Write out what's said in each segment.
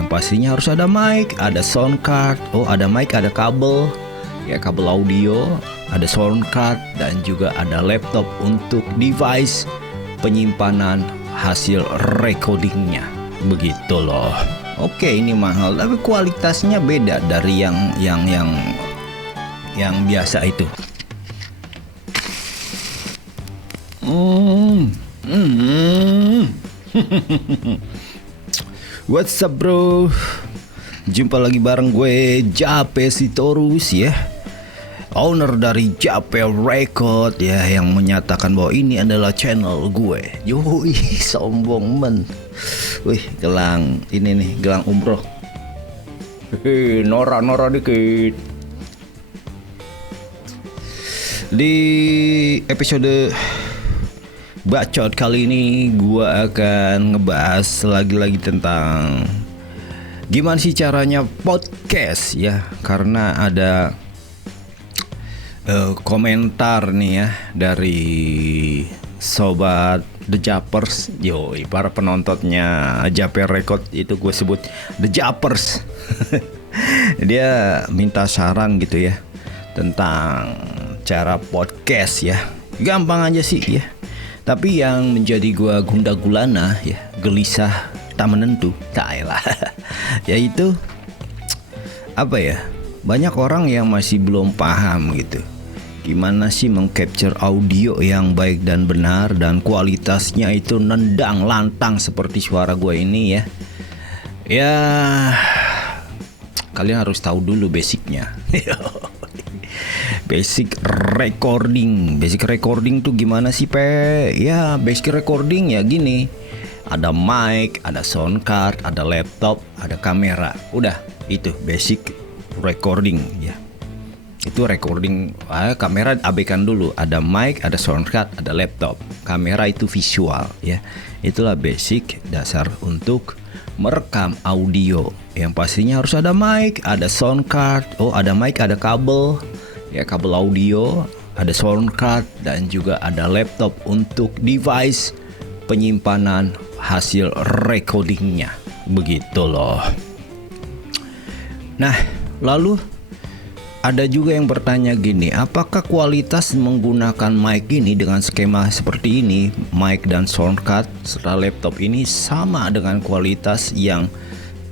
yang pastinya harus ada mic, ada sound card. Oh, ada mic, ada kabel, ya kabel audio, ada sound card, dan juga ada laptop untuk device penyimpanan hasil recordingnya. Begitu loh. Oke, ini mahal, tapi kualitasnya beda dari yang biasa itu. What's up bro? Jumpa lagi bareng gue Jape Sitorus ya, owner dari Jape Record ya, yang menyatakan bahwa ini adalah channel gue. Yoi, sombong men. Wih, gelang ini nih, gelang umroh. Hehe, Nora dikit. Di episode bacot kali ini gua akan ngebahas lagi tentang gimana sih caranya podcast ya, karena ada komentar nih ya dari sobat The Japers, yoi, para penontonnya Jape Record, itu gue sebut The Japers. Dia minta saran gitu ya tentang cara podcast ya. Gampang aja sih ya, tapi yang menjadi gua gundah gulana ya, gelisah tak menentu, tak elah. Yaitu apa ya? Banyak orang yang masih belum paham gitu. Gimana sih mengcapture audio yang baik dan benar dan kualitasnya itu nendang lantang seperti suara gue ini ya. Ya, kalian harus tahu dulu basicnya. Basic recording tuh gimana sih Pe? Ya basic recording ya gini, ada mic, ada sound card, ada laptop, ada kamera. Udah, itu basic recording ya. Itu recording, kamera abaikan dulu. Ada mic, ada sound card, ada laptop. Kamera itu visual ya. Itulah basic dasar untuk merekam audio. Yang pastinya harus ada mic, ada sound card. Oh, ada mic, ada kabel, ya kabel audio, ada sound card, dan juga ada laptop untuk device penyimpanan hasil recordingnya. Begitu loh. Nah, lalu ada juga yang bertanya gini, apakah kualitas menggunakan mic ini dengan skema seperti ini, mic dan sound card serta laptop ini sama dengan kualitas yang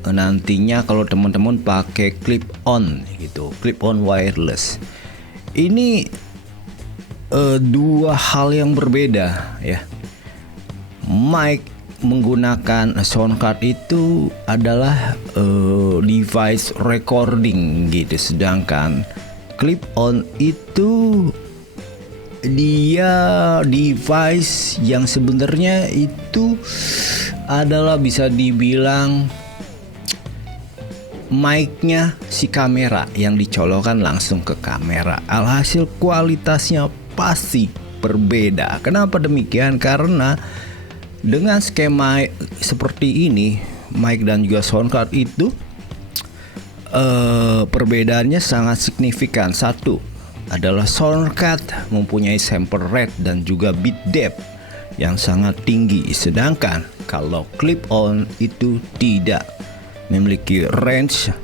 nantinya kalau teman-teman pakai clip on gitu, clip on wireless? Ini dua hal yang berbeda ya. Mic menggunakan sound card itu adalah device recording gitu, sedangkan clip on itu dia device yang sebenarnya itu adalah bisa dibilang mic-nya si kamera yang dicolokkan langsung ke kamera. Alhasil kualitasnya pasti berbeda. Kenapa demikian? Karena dengan skema seperti ini, mic dan juga sound card itu perbedaannya sangat signifikan. Satu adalah sound card mempunyai sample rate dan juga bit depth yang sangat tinggi, sedangkan kalau clip on itu tidak memiliki range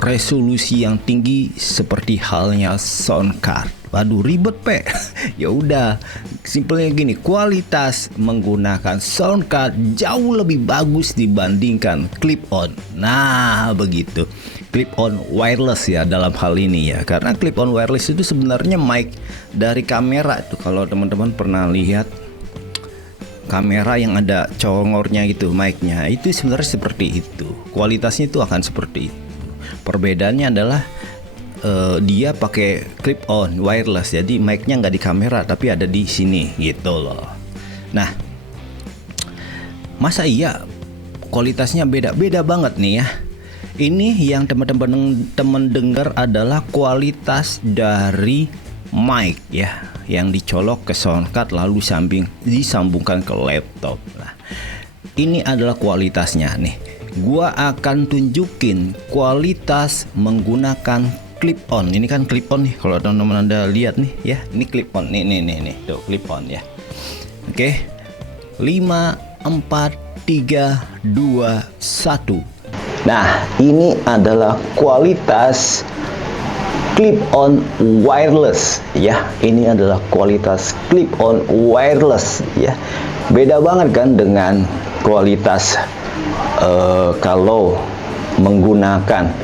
resolusi yang tinggi seperti halnya sound card. Waduh, ribet Pe. Ya udah, simpelnya gini, kualitas menggunakan sound card jauh lebih bagus dibandingkan clip on. Nah, begitu. Clip on wireless ya dalam hal ini ya. Karena clip on wireless itu sebenarnya mic dari kamera itu. Kalau teman-teman pernah lihat kamera yang ada congornya gitu, mic-nya itu sebenarnya seperti itu. Kualitasnya itu akan seperti itu. Perbedaannya adalah dia pakai clip on wireless, jadi mic-nya nggak di kamera tapi ada di sini gitu loh. Nah, masa iya kualitasnya beda banget nih ya. Ini yang teman-teman dengar adalah kualitas dari mic ya, yang dicolok ke sound card lalu disambungkan ke laptop. Nah, ini adalah kualitasnya nih. Gua akan tunjukin kualitas menggunakan clip on. Ini kan clip on nih, kalau teman-teman Anda lihat nih ya. Ini clip on nih tuh clip on ya. Oke. 5, 4, 3, 2, 1. Nah, ini adalah kualitas clip-on wireless ya. Ini adalah kualitas clip-on wireless ya. Beda banget kan dengan kualitas kalau menggunakan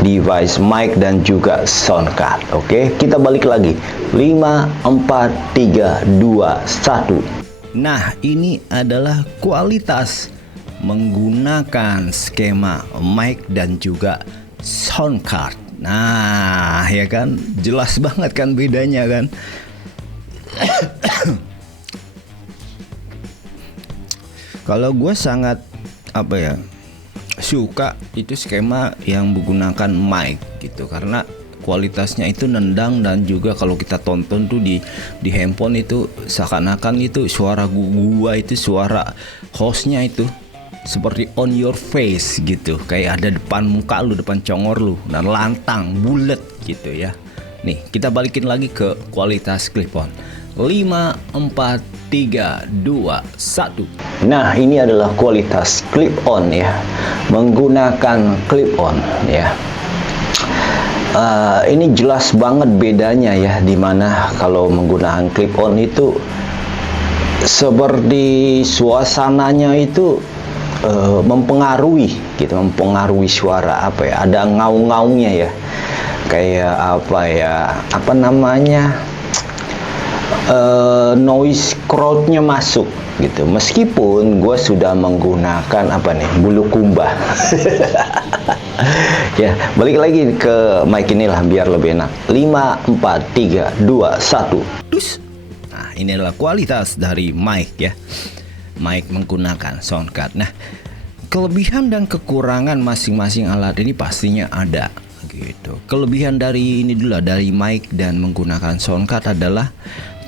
device mic dan juga sound card. Oke, kita balik lagi. 5, 4, 3, 2, 1. Nah, ini adalah kualitas menggunakan skema mic dan juga sound card. Nah, ya kan, jelas banget kan bedanya kan. Kalau gue sangat suka itu skema yang menggunakan mic gitu, karena kualitasnya itu nendang, dan juga kalau kita tonton tuh di handphone itu seakan-akan itu suara gua itu, suara hostnya itu seperti on your face gitu, kayak ada depan muka lu, depan congor lu, dan lantang, bulat gitu ya. Nih, kita balikin lagi ke kualitas clip-on. 5, 4, 3, 2, 1. Nah, ini adalah kualitas clip-on ya, menggunakan clip-on ya. Ini jelas banget bedanya ya, dimana kalau menggunakan clip-on itu seperti suasananya itu mempengaruhi gitu, mempengaruhi suara ada ngaung-ngaungnya ya, kayak noise crowdnya masuk gitu. Meskipun gue sudah menggunakan bulu kumbah. Ya, balik lagi ke mic inilah biar lebih enak. 5, 4, 3, 2, 1. Dus. Nah, ini adalah kualitas dari mic ya. Mic menggunakan sound card. Nah, kelebihan dan kekurangan masing-masing alat ini pastinya ada gitu. Kelebihan dari ini dulu, dari mic dan menggunakan sound card adalah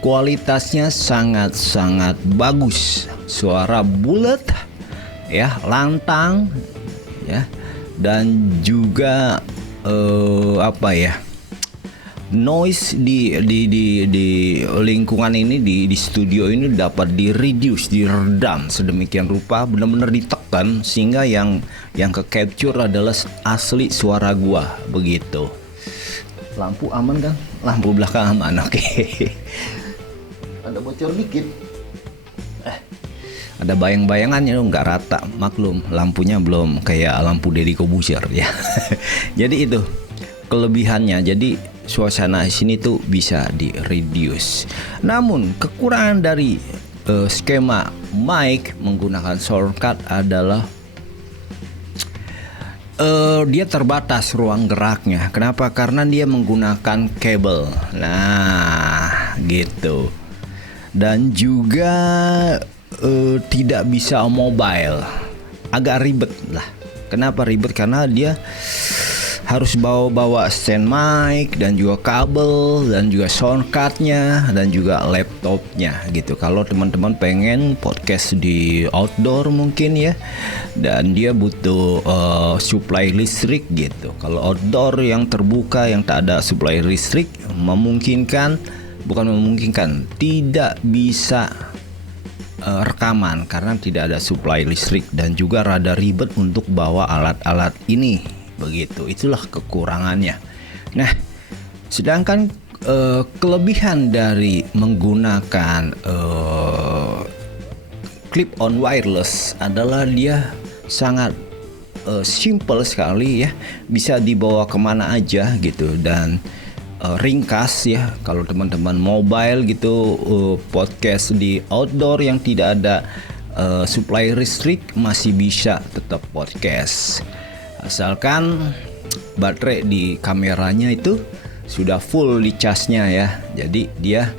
kualitasnya sangat-sangat bagus. Suara bulat ya, lantang ya, dan juga noise di lingkungan ini, di studio ini dapat di-reduce, diredam sedemikian rupa, benar-benar ditekan sehingga yang ke capture adalah asli suara gua begitu. Lampu aman kan? Lampu belakang aman, oke. Ada bocor dikit. Ada bayang-bayangannya, nggak rata, maklum lampunya belum kayak lampu Deddy Corbuzier ya. Jadi itu kelebihannya. Jadi suasana sini tuh bisa di reduce. Namun kekurangan dari skema mic menggunakan sound card adalah dia terbatas ruang geraknya. Kenapa? Karena dia menggunakan kabel. Nah, gitu. Dan juga tidak bisa mobile. Agak ribet lah. Kenapa ribet? Karena dia harus bawa stand mic dan juga kabel dan juga sound cardnya dan juga laptopnya gitu. Kalau teman-teman pengen podcast di outdoor mungkin ya, dan dia butuh supply listrik gitu. Kalau outdoor yang terbuka yang tak ada supply listrik, tidak bisa rekaman karena tidak ada supply listrik, dan juga rada ribet untuk bawa alat-alat ini begitu. Itulah kekurangannya. Nah, sedangkan kelebihan dari menggunakan clip-on wireless adalah dia sangat simple sekali ya, bisa dibawa kemana aja gitu, dan ringkas ya. Kalau teman-teman mobile gitu, podcast di outdoor yang tidak ada supply listrik, masih bisa tetap podcast, asalkan baterai di kameranya itu sudah full di casnya ya. Jadi dia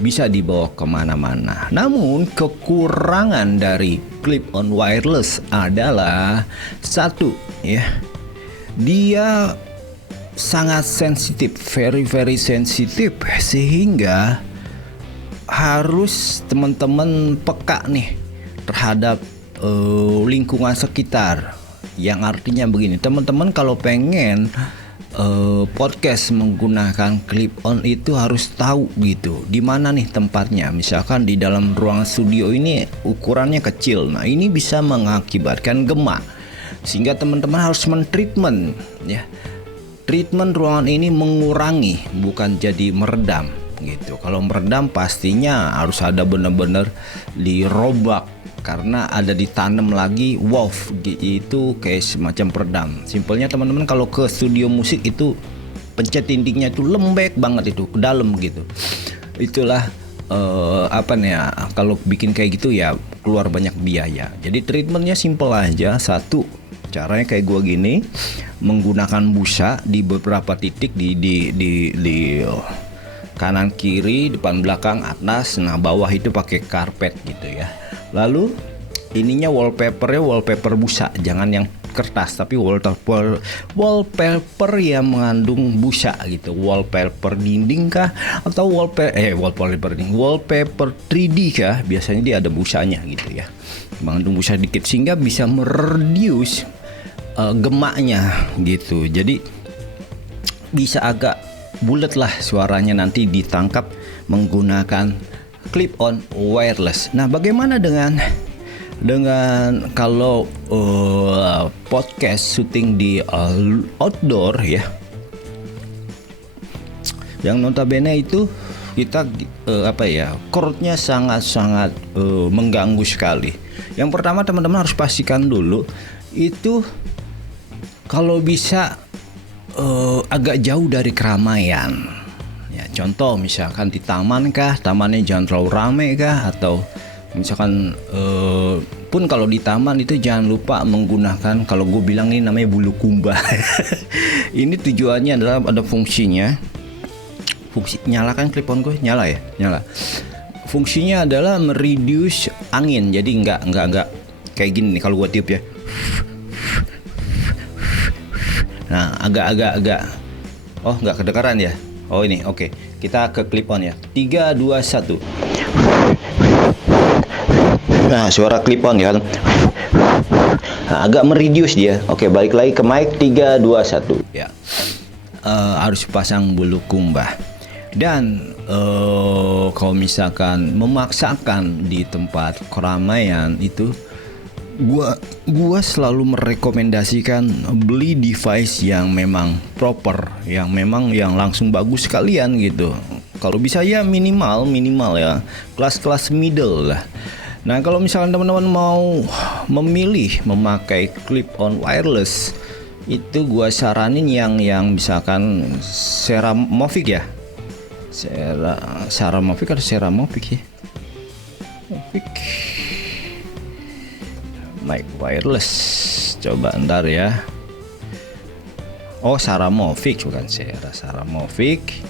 bisa dibawa kemana-mana. Namun kekurangan dari clip-on wireless adalah satu ya, dia sangat sensitif, very sensitif, sehingga harus teman-teman peka nih terhadap lingkungan sekitar. Yang artinya begini, teman-teman kalau pengen podcast menggunakan clip on itu harus tahu gitu di mana nih tempatnya. Misalkan di dalam ruangan studio ini ukurannya kecil, nah ini bisa mengakibatkan gema, sehingga teman-teman harus mentreatment ya. Treatment ruangan ini mengurangi, bukan jadi meredam gitu. Kalau meredam pastinya harus ada benar-benar dirobak, karena ada ditanam lagi woof itu kayak semacam peredam. Simpelnya teman-teman kalau ke studio musik itu pencet dindingnya itu lembek banget itu ke dalam gitu. Itulah kalau bikin kayak gitu ya keluar banyak biaya. Jadi treatmentnya simple aja. Satu, caranya kayak gua gini, menggunakan busa di beberapa titik di kanan kiri, depan belakang, atas, nah bawah itu pakai karpet gitu ya. Lalu ininya wallpaper busa, jangan yang kertas tapi wallpaper yang mengandung busa gitu. Wallpaper dinding kah atau wallpaper 3D kah, biasanya dia ada busanya gitu ya, mengandung busa dikit sehingga bisa mereduce gemaknya gitu. Jadi bisa agak bulat lah suaranya nanti ditangkap menggunakan clip on wireless. Nah, bagaimana dengan kalau podcast syuting di outdoor ya, yang notabene itu kita chordnya sangat mengganggu sekali. Yang pertama teman-teman harus pastikan dulu itu kalau bisa agak jauh dari keramaian. Ya, contoh misalkan di taman kah, tamannya jangan terlalu ramai kah, atau misalkan pun kalau di taman itu jangan lupa menggunakan, kalau gue bilang ini namanya bulu kumbah. Ini tujuannya adalah ada fungsinya. Fungsi nyalakan clip on gue, nyala ya, nyala. Fungsinya adalah mereduce angin. Jadi enggak kayak gini nih kalau gue tiup ya. Nah, agak oh nggak kedengaran ya. Oh ini oke. Kita ke clip on ya. 3, 2, 1. Nah, suara clip on ya. Nah, agak mereduce dia. Oke, balik lagi ke mic. 3, 2, 1 ya. Harus pasang bulu kumbah. Dan kalau misalkan memaksakan di tempat keramaian itu, gua selalu merekomendasikan beli device yang memang proper, yang memang yang langsung bagus sekalian gitu. Kalau bisa ya minimal ya, kelas middle lah. Nah, kalau misalkan teman-teman mau memilih memakai clip on wireless, itu gua saranin yang misalkan Seramovic ya. Seramovic atau Seramovic ya? Movic. Mic wireless, coba ntar ya. Oh, Seramovic bukan Seramovic,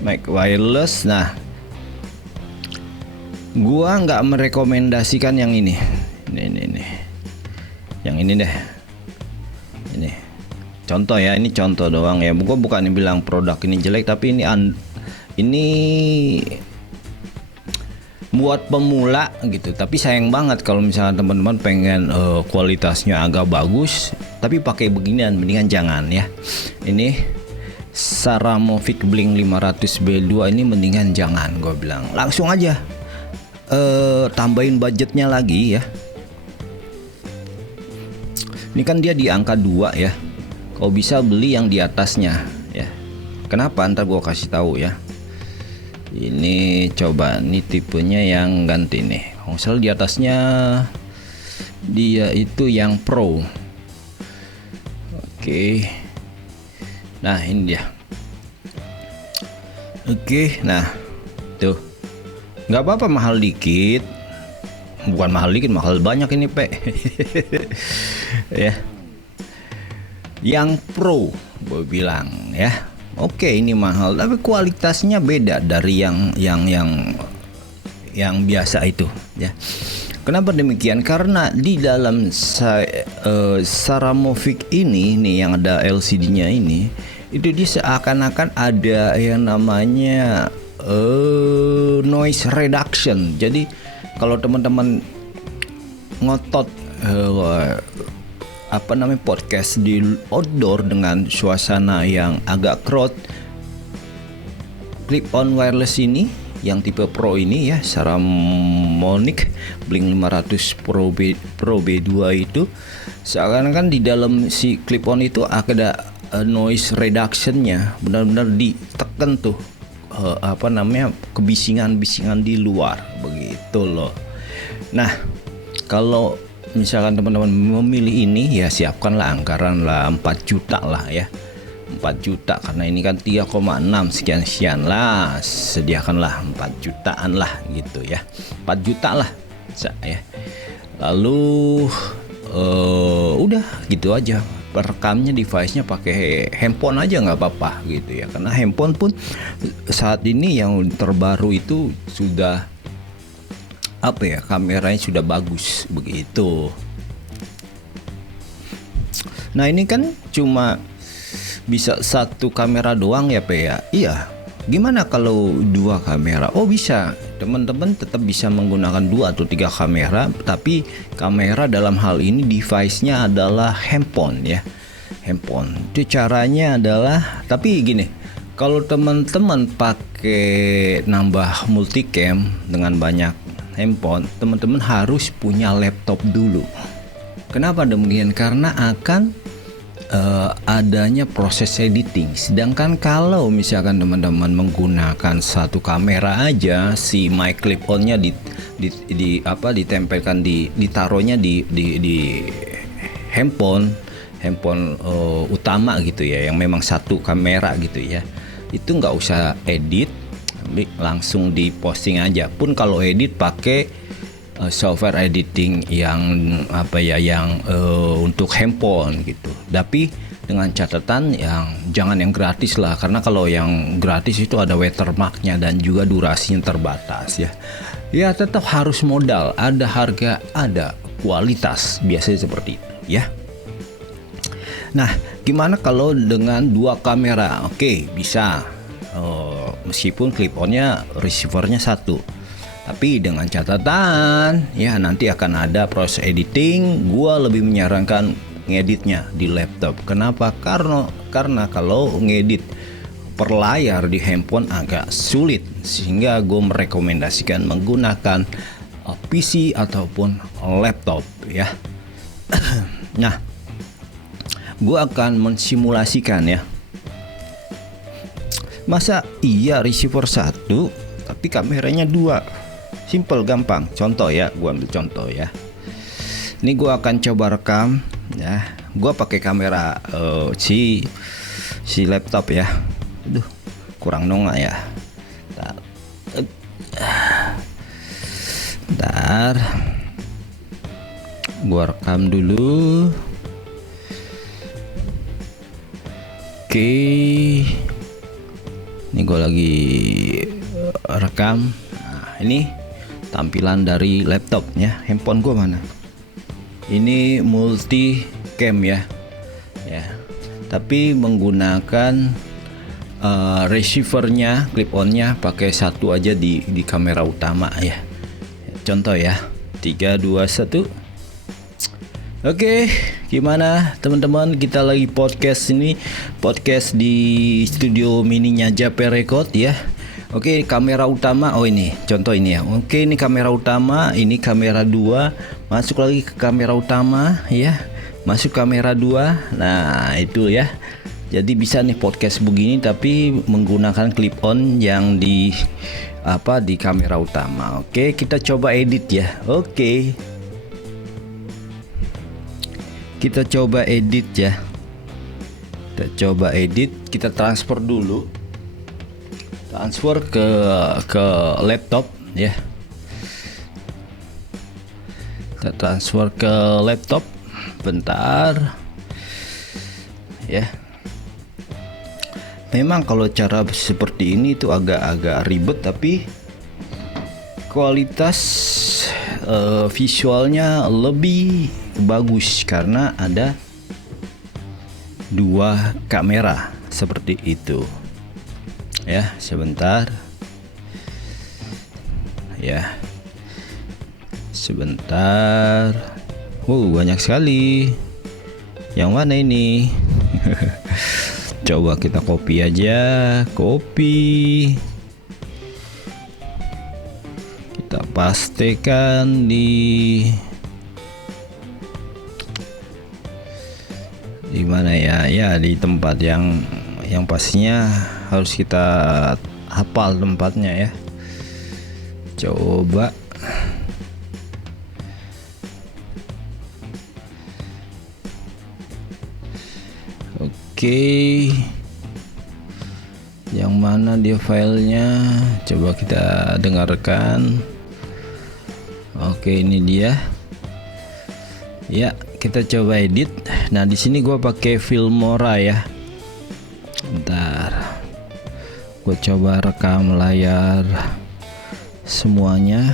mic wireless. Nah, gua nggak merekomendasikan yang ini. Ini, yang ini deh. Ini contoh ya, ini contoh doang ya. Gua bukan bilang produk ini jelek, tapi ini buat pemula gitu. Tapi sayang banget kalau misalnya teman-teman pengen kualitasnya agak bagus tapi pakai beginian, mendingan jangan ya. Ini Seramovic Blink 500 B2 ini mendingan jangan, gue bilang. Langsung aja tambahin budgetnya lagi ya. Ini kan dia di angka 2 ya. Kau bisa beli yang di atasnya ya. Kenapa? Ntar gue kasih tahu ya. Ini coba nih tipenya yang ganti nih. Kalau salah di atasnya dia itu yang Pro. Oke. Nah, ini dia. Oke, nah tuh. Nggak apa-apa mahal dikit. Bukan mahal dikit, mahal banyak ini, Pe. Ya. Yang Pro gue bilang ya. Oke, ini mahal tapi kualitasnya beda dari yang biasa itu ya. Kenapa demikian? Karena di dalam Seramovic ini nih yang ada LCD-nya ini, itu dia seakan-akan ada yang namanya noise reduction. Jadi kalau teman-teman ngotot podcast di outdoor dengan suasana yang agak crowd, clip-on wireless ini yang tipe Pro ini ya, Saramonic Blink 500 Pro B2 itu seakan-akan di dalam si clip-on itu ada noise reductionnya, benar-benar ditekan tuh kebisingan-bisingan di luar begitu loh. Nah, kalau misalkan teman-teman memilih ini ya siapkanlah anggaran lah 4 juta lah ya. 4 juta karena ini kan 3,6 sekian lah, sediakanlah 4 jutaan lah gitu ya, 4 juta lah ya. Lalu udah gitu aja, perekamnya device-nya pakai handphone aja nggak apa-apa gitu ya, karena handphone pun saat ini yang terbaru itu sudah kameranya sudah bagus begitu. Nah ini kan cuma bisa satu kamera doang ya Pe ya. Iya. Gimana kalau 2 kamera? Oh bisa. Teman-teman tetap bisa menggunakan 2 atau 3 kamera, tapi kamera dalam hal ini device-nya adalah handphone ya. Handphone. Itu caranya adalah, tapi gini, kalau teman-teman pakai nambah multicam dengan banyak handphone, teman-teman harus punya laptop dulu. Kenapa demikian? Karena akan adanya proses editing. Sedangkan kalau misalkan teman-teman menggunakan satu kamera aja, si mic clip on-nya ditempelkan ditaruhnya di handphone utama gitu ya, yang memang satu kamera gitu ya. Itu nggak usah edit, langsung diposting aja. Pun kalau edit pakai software editing yang untuk handphone gitu. Tapi dengan catatan yang jangan yang gratis lah, karena kalau yang gratis itu ada watermarknya dan juga durasinya terbatas ya. Ya tetap harus modal, ada harga, ada kualitas, biasanya seperti itu ya. Nah, gimana kalau dengan 2 kamera? Oke, bisa. Meskipun clip-onnya receivernya 1. Tapi dengan catatan ya nanti akan ada proses editing. Gua lebih menyarankan ngeditnya di laptop. Kenapa? Karena kalau ngedit per layar di handphone agak sulit, sehingga gue merekomendasikan menggunakan PC ataupun laptop ya. Nah, gue akan mensimulasikan ya. Masa iya receiver 1 tapi kameranya 2? Simple, gampang. Contoh ya, gua ambil contoh ya. Ini gua akan coba rekam ya. Gua pakai kamera si laptop ya. Aduh, kurang nongak ya. Bentar. Gua rekam dulu. Oke. Ini gua lagi rekam. Nah, ini tampilan dari laptop ya. Handphone gue mana? Ini multi cam ya. Tapi menggunakan receivernya, clip onnya pakai 1 aja di kamera utama ya. Contoh ya, 3, 2, 1. Oke, gimana teman-teman? Kita lagi podcast di studio mininya JP Record ya. Oke, kamera utama. Oh ini, contoh ini ya. Oke, ini kamera utama, ini kamera 2. Masuk lagi ke kamera utama ya. Masuk kamera 2. Nah, itu ya. Jadi bisa nih podcast begini tapi menggunakan clip on yang di kamera utama. Oke, kita coba edit ya. Oke. Kita coba edit ya. Kita transfer dulu. Transfer ke laptop ya. Kita transfer ke laptop. Bentar ya. Memang kalau cara seperti ini itu agak ribet, tapi kualitas visualnya lebih bagus karena ada 2 kamera seperti itu. Ya, sebentar. Ya. Sebentar. Banyak sekali. Yang mana ini? Coba kita copy aja. Copy. Kita pastikan di mana ya? Ya di tempat yang pastinya harus kita hafal tempatnya ya. Coba. Oke. Yang mana dia filenya? Coba kita dengarkan. Oke, ini dia. Ya, kita coba edit. Nah, di sini gua pakai Filmora ya. Bentar. Gua coba rekam layar semuanya.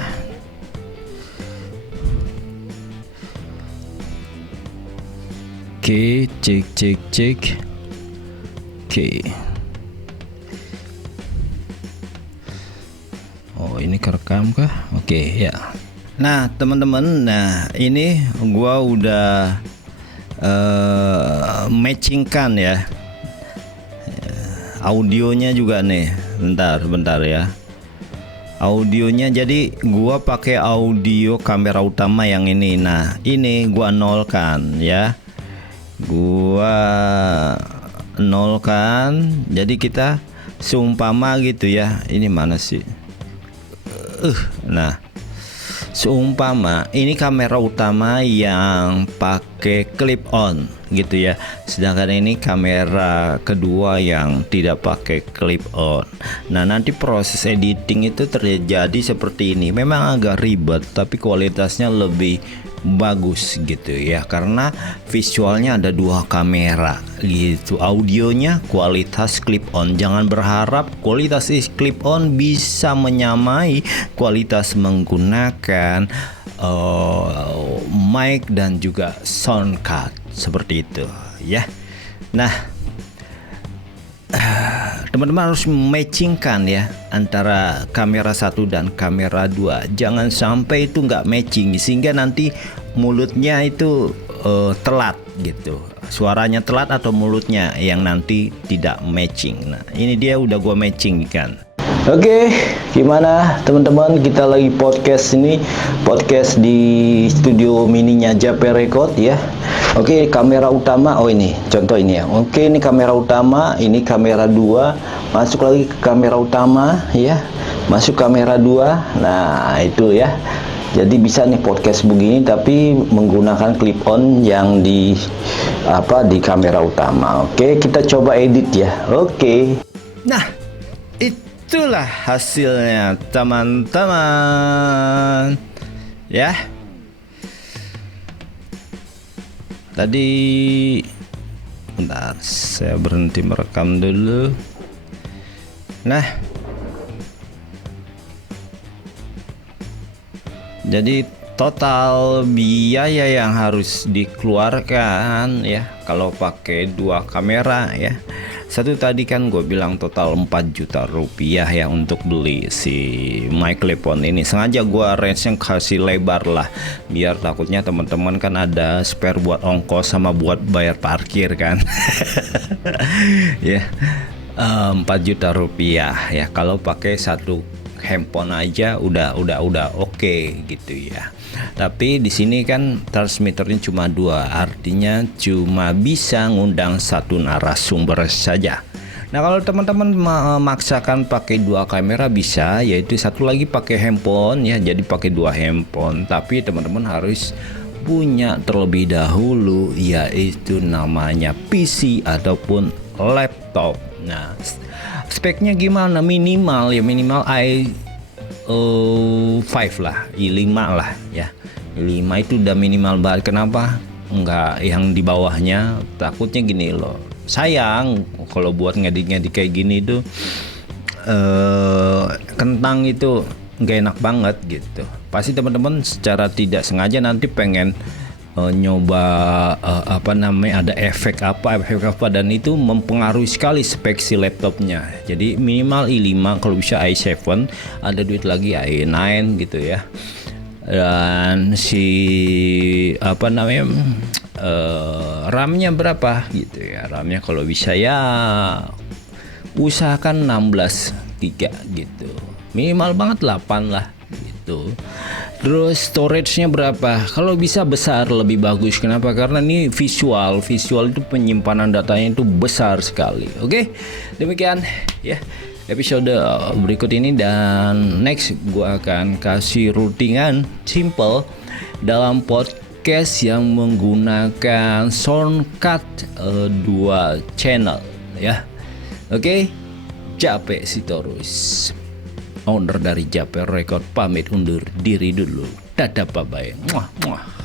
Oke, cek. Oke. Oh, ini kerekam kah? Oke, ya. Nah, teman-teman, ini gua udah matchingkan ya. Audionya juga nih. Bentar ya. Audionya, jadi gua pakai audio kamera utama yang ini. Nah, ini gua nolkan ya. Gua nolkan. Jadi kita seumpama gitu ya. Ini mana sih? Nah, seumpama ini kamera utama yang pakai clip on gitu ya, sedangkan ini kamera kedua yang tidak pakai clip on. Nah, nanti proses editing itu terjadi seperti ini. Memang agak ribet tapi kualitasnya lebih bagus gitu ya, karena visualnya ada dua kamera gitu. Audionya kualitas clip on. Jangan berharap kualitas clip on bisa menyamai kualitas menggunakan mic dan juga sound card seperti itu ya. Nah, teman-teman harus matchingkan ya antara kamera 1 dan kamera 2. Jangan sampai itu nggak matching sehingga nanti mulutnya itu telat gitu. Suaranya telat atau mulutnya yang nanti tidak matching. Nah, ini dia udah gua matching kan. Oke, gimana teman-teman? Kita lagi podcast di studio mininya JP Record ya. Oke, kamera utama. Oh, ini contoh ini ya. Oke, ini kamera utama, ini kamera 2. Masuk lagi ke kamera utama ya. Masuk kamera 2. Nah, itu ya. Jadi bisa nih podcast begini tapi menggunakan clip on yang di kamera utama. Oke, kita coba edit ya. Oke. Nah, itulah hasilnya teman-teman ya. Tadi bentar, saya berhenti merekam dulu. Nah, jadi total biaya yang harus dikeluarkan ya kalau pakai dua kamera ya. Satu tadi kan gue bilang total 4 juta rupiah ya untuk beli si mic clip on ini. Sengaja gue range-nya kasih lebar lah, biar takutnya teman-teman kan ada spare buat ongkos sama buat bayar parkir kan. Ya, 4 juta rupiah ya kalau pakai satu handphone aja udah oke gitu ya. Tapi di sini kan transmitternya cuma 2, artinya cuma bisa ngundang satu narasumber saja. Nah, kalau teman-teman memaksakan pakai 2 kamera bisa, yaitu satu lagi pakai handphone ya, jadi pakai 2 handphone. Tapi teman-teman harus punya terlebih dahulu, yaitu namanya PC ataupun laptop. Nah, speknya gimana? Minimal i5 lah, i5 lah ya. i5 itu udah minimal banget. Kenapa enggak yang di bawahnya? Takutnya gini loh, sayang kalau buat ngedit kayak gini tuh kentang itu nggak enak banget gitu. Pasti teman-teman secara tidak sengaja nanti pengen nyoba ada efek apa dan itu mempengaruhi sekali spek si laptopnya. Jadi minimal i5, kalau bisa i7, ada duit lagi i9 gitu ya. Dan si RAM-nya berapa gitu ya. RAM-nya kalau bisa ya usahakan 16 GB gitu. Minimal banget 8 lah gitu. Terus storage-nya berapa? Kalau bisa besar lebih bagus. Kenapa? Karena ini visual itu penyimpanan datanya itu besar sekali. Oke, demikian ya episode berikut ini, dan next gua akan kasih routingan simple dalam podcast yang menggunakan soundcard 2 channel ya. Oke, Jape Sitorus, owner dari Jape Record, pamit undur diri dulu. Dadah, bye bye. Muah, muah.